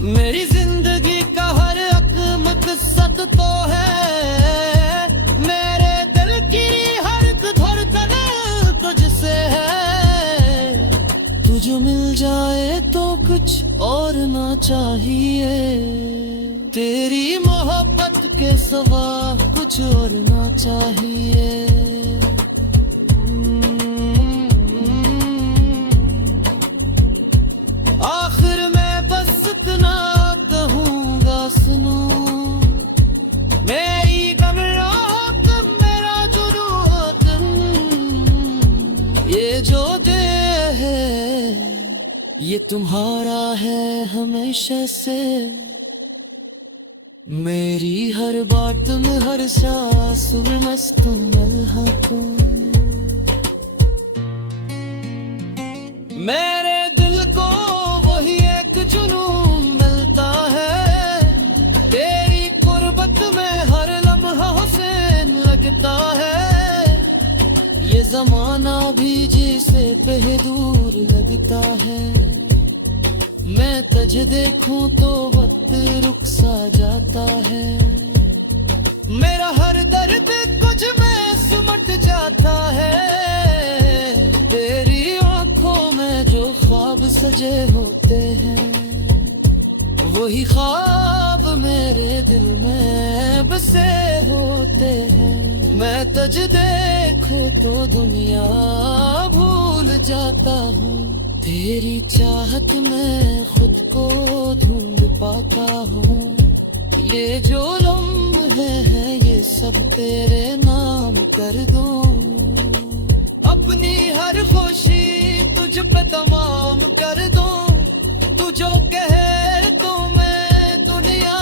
मेरी जिंदगी का हर एक मकसद तो है, मेरे दिल की हर एक धड़कन तुझसे है। तुझ मिल जाए तो कुछ और ना चाहिए, तेरी मोहब्बत के सिवा कुछ और ना चाहिए। आखिर में बस इतना कहूँगा सुनो, मेरी गमरात मेरा जुनून, ये जो दे है ये तुम्हारा है हमेशा से। मेरी हर बात में हर सांस में मस्त मलहकों, मेरे दिल को वही एक जुनून मिलता है, तेरी कुर्बत में हर लम्हा हुसैन लगता है। ये जमाना भी जिसे पे दूर लगता है, मैं तुझ देखूं तो वक्त रुक सा जाता है। मेरा हर दर्द कुछ में सिमट जाता है, तेरी आंखों में जो ख्वाब सजे होते हैं, वही ख्वाब मेरे दिल में बसे होते हैं। मैं तुझ देखूं तो दुनिया भूल जाता हूँ, तेरी चाहत में खुद को ढूंढ पाता हूँ। ये जो लम्हे हैं ये सब तेरे नाम कर दूं, अपनी हर खुशी तुझ पे तमाम कर दूं। तू जो कहे तो मैं दुनिया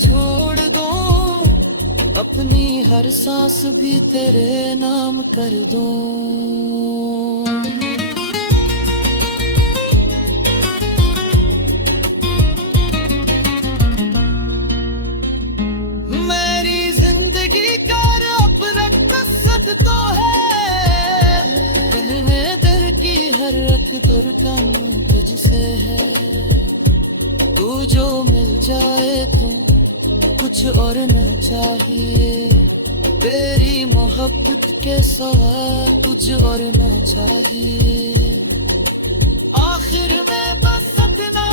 छोड़ दूं, अपनी हर सांस भी तेरे नाम कर दूं। तुझसे है, तू जो मिल जाए तो कुछ और न चाहिए, तेरी मोहब्बत के सिवा कुछ और न चाहिए। आखिर में बस इतना